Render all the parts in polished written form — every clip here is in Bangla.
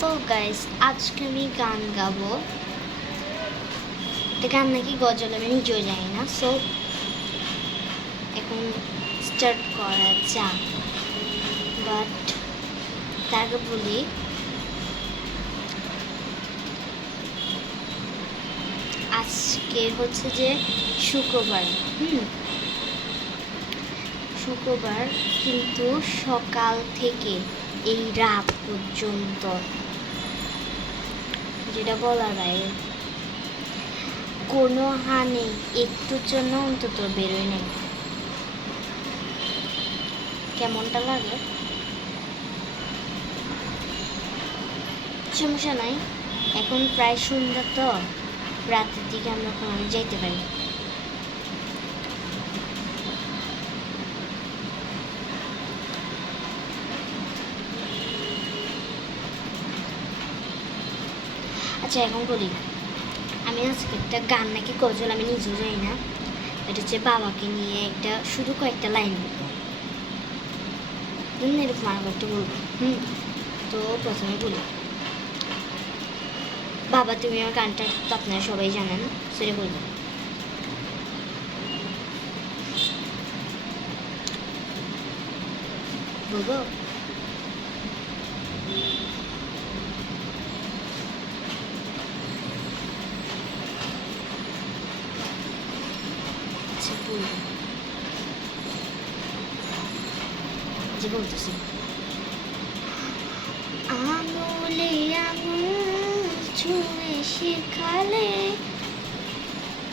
তো গাইস আজকে আমি গান গাবো। এটা গান নাকি গজল আমি নিজেও জানি না। সো এখন স্টার্ট করা যাক। বাট তার আগে বলি আজকে হচ্ছে যে শুক্রবার। শুক্রবার কিন্তু সকাল থেকে এই রাত পর্যন্ত যেটা বলার বাইরে কোনো হানি একটুর জন্য অন্তত বেরোয় নেই। কেমনটা লাগে সমস্যা নাই, এখন প্রায় সন্ধ্যা তো, রাতের দিকে আমরা ওখানে যাইতে পারি। আচ্ছা এখন বলি, আমি আজকে একটা গান নাকি গজল আমি নিজেও জানি না, এটা হচ্ছে বাবাকে নিয়ে একটা শুধু কয়েকটা লাইন বলবো, এরকম আর একটা বলবো। তো প্রথমে বলি, বাবা তুমি আমার গানটা তো আপনারা সবাই জানেন, সেটা বলবো। বলবো আচ্ছা বলবো, যে বলতেছি আঙুলে আঙুল ছুঁয়ে শেখালে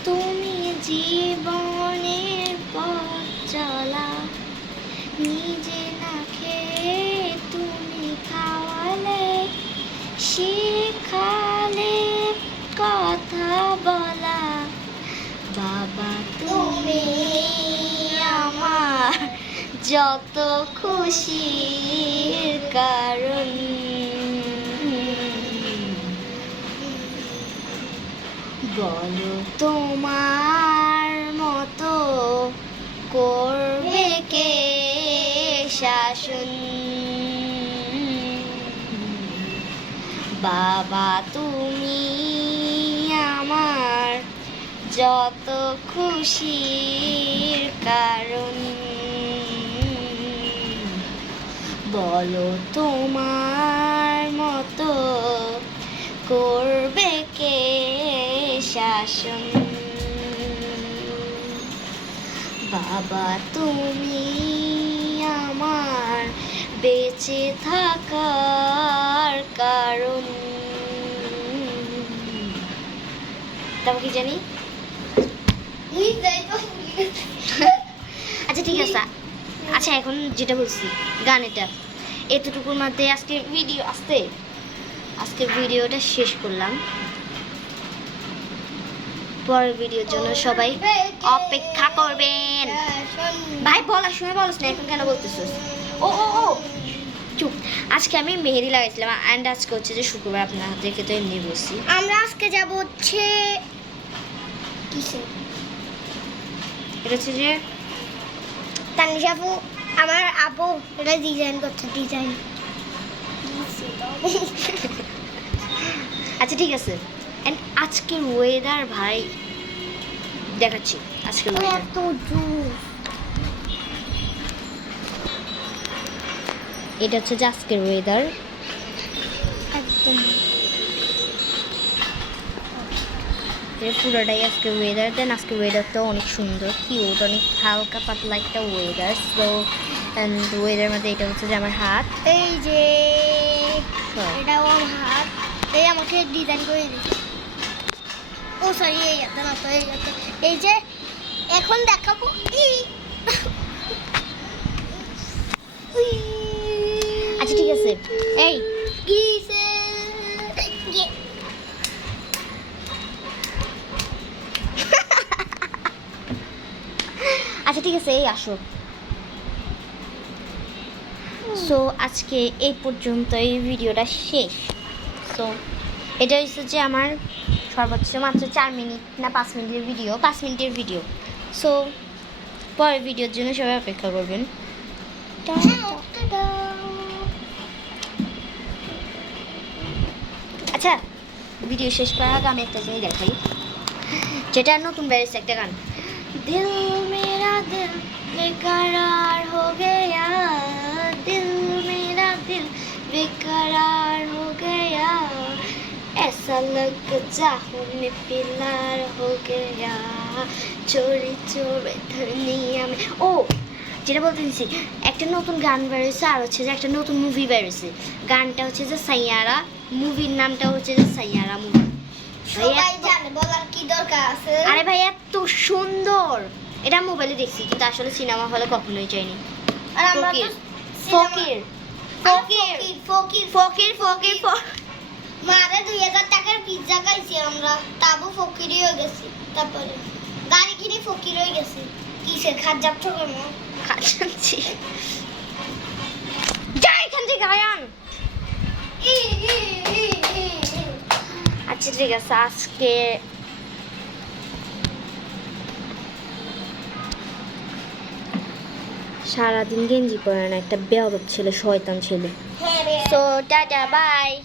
তুমি জীবনের পথ চলা, নিজে না খেয়ে তুমি খাওয়ালে, শেখালে কথা বলা। বাবা তুমি আমার যত খুশির কারণ, বলো তোমার মতো করবে কে শাসন। বাবা তুমি আমার যত খুশির কারণ, বলো তোমার মতো করবে কে শাসন। বাবা তুমি আমার বেঁচে থাকার কারণ। তারপর কি জানি, আচ্ছা ঠিক আছে। আচ্ছা এখন যেটা বলছি গান, এটা এতটুকুর মধ্যে আজকের ভিডিওটা শেষ করলাম। পরের ভিডিওর জন্য সবাই অপেক্ষা করবেন। ভাই বলার সময় বলছ না, এখন কেন বলতেছিস? ও ও ও চুপ। আজকে আমি মেহেদি লাগাইছিলাম, অ্যান্ড আজকে হচ্ছে যে শুক্রবার, আপনাদেরকে তো এমনি বলছি। আমরা আজকে যাব হচ্ছে কিসে, এটা হচ্ছে যে তানিশ আপু, আমার আপু এটা ডিজাইন করছে, ডিজাইন। আচ্ছা ঠিক আছে। এন্ড আজকের ওয়েদার ভাই দেখাচ্ছি, আজকের ওয়েদার তো এটা হচ্ছে যে আজকের ওয়েদার একদম, এটা পুরোটাই আজকের ওয়েদার। দেন আজকের ওয়েদারটা অনেক সুন্দর, কিউট, অনেক হালকা পাতলা একটা ওয়েদার। সো অ্যান্ড ওয়েদার মধ্যে এটা হচ্ছে যে আমার হাত, এই যে এটাও আমার হাত, এই আমাকে ডিজাইন করে দিচ্ছে। ও সরি, এই হাতে না, তো এই হাতে, এই যে এখন দেখাবো। আচ্ছা ঠিক আছে, এই কিসে আচ্ছা ঠিক আছে, এই আসো। সো আজকে এই পর্যন্ত এই ভিডিওটা শেষ। সো এটা হচ্ছে যে আমার সর্বোচ্চ মাত্র 4 মিনিট না 5 মিনিটের ভিডিও, 5 মিনিটের ভিডিও। সো পরের ভিডিওর জন্য সবাই অপেক্ষা করবেন। আচ্ছা ভিডিও শেষ করার আগে আমি একটা জিনিস দেখাই, যেটা নতুন বেরিয়েছে একটা গান, দিল মেরা দিল বেকরার হো গয়া, দিল মেরা দিল বেকরার হো গয়া, ऐसा लग चाहूं में पिलार हो गया, चोरी चोरी दुनिया में। ও যেটা বলতে দিছি, একটা নতুন গান বেরিয়েছে আর হচ্ছে যে একটা নতুন মুভি বেরিয়েছে। গানটা হচ্ছে যে সাইয়ারা, মুভির নামটা হচ্ছে যে সাইয়ারা মুভি। সবাই জানে, বলার কি দরকার আছে? আরে ভাই এত সুন্দর, এটা মোবাইলে দেখছি কিন্তু আসলে সিনেমা হলে কখনোই যাইনি। আর আমরা তো ফকির ফকির ফকির ফকির ফকির ফকির মারে 2000 টাকার পিজ্জা খাইছি আমরা, তাবু ফকিরই হয়ে গেছি। তারপরে গাড়ি কিনে ফকির হয়ে গেছি। কিসের খাজাব ঠকে মো খাচ্ছি, যাই এখান থেকে গায়ান। আচ্ছা ঠিক আছে, আজকে সারাদিন গেঞ্জি পরে না, একটা বেয়াদব ছেলে, শয়তান ছেলে। হ্যাঁ রে। So tata bye.